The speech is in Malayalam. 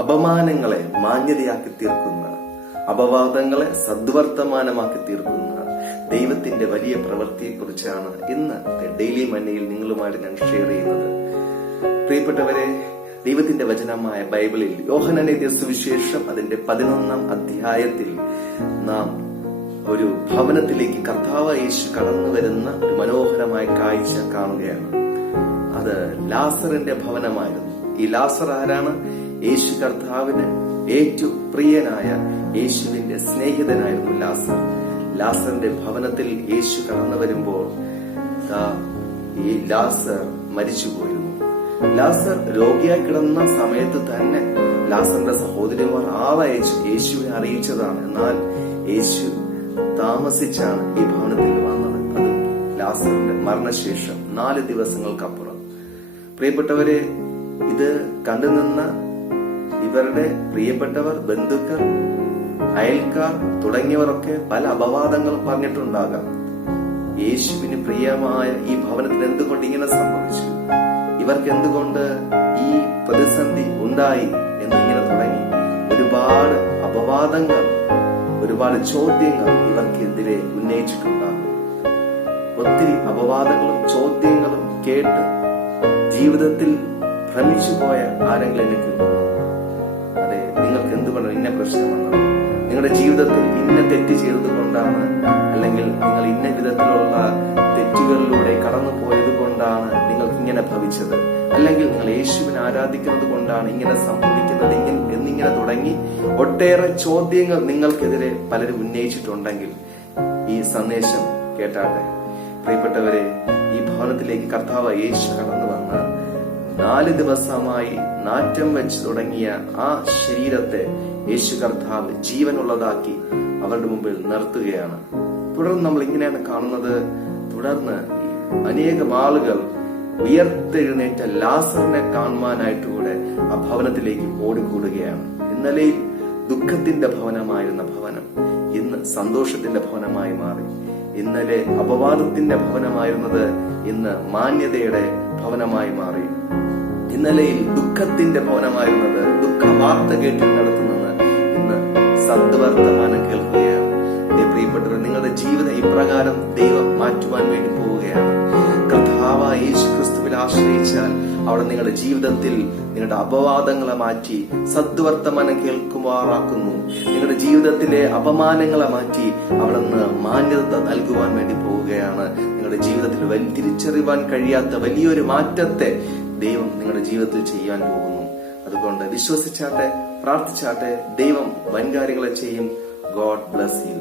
അപമാനങ്ങളെ മാന്യതയാക്കി തീർക്കുന്ന, അപവാദങ്ങളെ സദ്വർത്തമാനമാക്കി തീർക്കുന്ന ദൈവത്തിന്റെ വലിയ പ്രവൃത്തിയെക്കുറിച്ചാണ് ഇന്ന് ഡെയിലി മന്നയിൽ നിങ്ങളുമായിട്ട് ഞാൻ ഷെയർ ചെയ്യുന്നത്. പ്രിയപ്പെട്ടവരെ, ദൈവത്തിന്റെ വചനമായ ബൈബിളിൽ യോഹന്നാൻ എഴുതിയ സുവിശേഷം അതിന്റെ 11-ാം അധ്യായത്തിൽ നാം ഒരു ഭവനത്തിലേക്ക് കർത്താവ് യേശു കടന്നു വരുന്ന ഒരു മനോഹരമായ കാഴ്ച കാണുകയാണ്. അത് ലാസറിന്റെ ഭവനമായിരുന്നു. ഈ ലാസർ ആരാണ്? യേശു കർത്താവിന് ഏറ്റവും പ്രിയനായ യേശുവിന്റെ സ്നേഹിതനായിരുന്നു ലാസർ. ലാസറിന്റെ ഭവനത്തിൽ യേശു കടന്നു വരുമ്പോൾ ഈ ലാസർ മരിച്ചുപോയിരുന്നു. ലാസർ രോഗിയായി കിടന്ന സമയത്ത് തന്നെ ലാസറിന്റെ സഹോദരിമാർ ആളയച്ചു യേശുവിനെ അറിയിച്ചതാണ്. എന്നാൽ യേശു താമസിച്ചാണ് ഈ ഭവനത്തിൽ വന്നത്. അത് ലാസറിന്റെ മരണശേഷം 4 ദിവസങ്ങൾക്കപ്പുറം. പ്രിയപ്പെട്ടവരെ, ഇത് കണ്ടുനിന്ന ഇവരുടെ പ്രിയപ്പെട്ടവർ, ബന്ധുക്കൾ, അയൽക്കാർ തുടങ്ങിയവരൊക്കെ പല അപവാദങ്ങളും പറഞ്ഞിട്ടുണ്ടാകാം. യേശുവിന് പ്രിയമായ ഈ ഭവനത്തിൽ എന്തുകൊണ്ട് ഇങ്ങനെ സംഭവിച്ചു, ഇവർക്ക് എന്തുകൊണ്ട് ഈ പ്രതിസന്ധി ഉണ്ടായി എന്നിങ്ങനെ തുടങ്ങി ഒരുപാട് അപവാദങ്ങൾ, ഒരുപാട് ചോദ്യങ്ങൾ ഇവർക്കെതിരെ ഉന്നയിച്ചിട്ടുണ്ടാകും. ഒത്തിരി അപവാദങ്ങളും ചോദ്യങ്ങളും കേട്ട് ജീവിതത്തിൽ ഭ്രമിച്ചുപോയ ആരെങ്കിലും എന്നെ കേൾക്കുന്നു. അതെ, നിങ്ങൾക്ക് എന്തുകൊണ്ടാണ് ഇന്ന പ്രശ്നം വന്നത്, നിങ്ങളുടെ ജീവിതത്തിൽ ഇന്ന തെറ്റ് ചെയ്തത് കൊണ്ടാണ്, അല്ലെങ്കിൽ നിങ്ങൾ ഇന്ന വിധത്തിലുള്ള തെറ്റുകളിലൂടെ കടന്നു പോയത് കൊണ്ടാണ് നിങ്ങൾക്ക് ഇങ്ങനെ ഭവിച്ചത്, അല്ലെങ്കിൽ നിങ്ങൾ യേശുവിനെ ആരാധിക്കുന്നത് കൊണ്ടാണ് ഇങ്ങനെ സംഭവിക്കുന്നത് എന്നിങ്ങനെ തുടങ്ങി ഒട്ടേറെ ചോദ്യങ്ങൾ നിങ്ങൾക്കെതിരെ പലരും ഉന്നയിച്ചിട്ടുണ്ടെങ്കിൽ ഈ സന്ദേശം കേട്ടാട്ടെ. പ്രിയപ്പെട്ടവരെ, ഈ ഭവനത്തിലേക്ക് കർത്താവ് യേശു കടന്നു വന്ന് 4 ദിവസമായി നാറ്റം വെച്ച് തുടങ്ങിയ ആ ശരീരത്തെ യേശു കർത്താവ് ജീവനുള്ളതാക്കി അവരുടെ മുമ്പിൽ നിർത്തുകയാണ്. തുടർന്ന് നമ്മൾ ഇങ്ങനെയാണ് കാണുന്നത്. തുടർന്ന് അനേകം ആളുകൾ ഉയർത്തെഴുന്നേറ്റ ലാസറിനെ കാണുവാനായിട്ടുകൂടെ ആ ഭവനത്തിലേക്ക് ഓടിക്കൂടുകയാണ്. ഇന്നലെ ദുഃഖത്തിന്റെ ഭവനമായിരുന്ന ഭവനം ഇന്ന് സന്തോഷത്തിന്റെ ഭവനമായി മാറി. ഇന്നലെ അപവാദത്തിന്റെ ഭവനമായിരുന്നത് ഇന്ന് മാന്യതയുടെ ഭവനമായി മാറി. ഇന്നലെയിൽ ദുഃഖത്തിന്റെ ഭവനമായിരുന്നത് ദുഃഖ വാർത്ത കേട്ടിൽ നടത്തുന്നത് ഇന്ന് സദ്വർത്തമാനം കേൾക്കുകയാണ്. പ്രിയപ്പെട്ടവർ, നിങ്ങളുടെ ജീവിതം ഇപ്രകാരം ദൈവം മാറ്റുവാൻ വേണ്ടി പോവുകയാണ്. കർത്താവ് യേശു ക്രിസ്തുവിൽ ആശ്രയിച്ചാൽ അവിടെ നിങ്ങളുടെ ജീവിതത്തിൽ നിങ്ങളുടെ അപവാദങ്ങളെ മാറ്റി സദ്വർത്തമാനം കേൾക്കുമാറാക്കുന്നു. നിങ്ങളുടെ ജീവിതത്തിലെ അപമാനങ്ങളെ മാറ്റി അവിടെ നിന്ന് മാന്യത നൽകുവാൻ വേണ്ടി പോവുകയാണ്. നിങ്ങളുടെ ജീവിതത്തിൽ തിരിച്ചറിയുവാൻ കഴിയാത്ത വലിയൊരു മാറ്റത്തെ ദൈവം നിങ്ങളുടെ ജീവിതത്തിൽ ചെയ്യാൻ പോകുന്നു. അതുകൊണ്ട് വിശ്വസിച്ചാട്ടെ, പ്രാർത്ഥിച്ചാട്ടെ. ദൈവം വൻകാര്യങ്ങളെ ചെയ്യും. God bless you.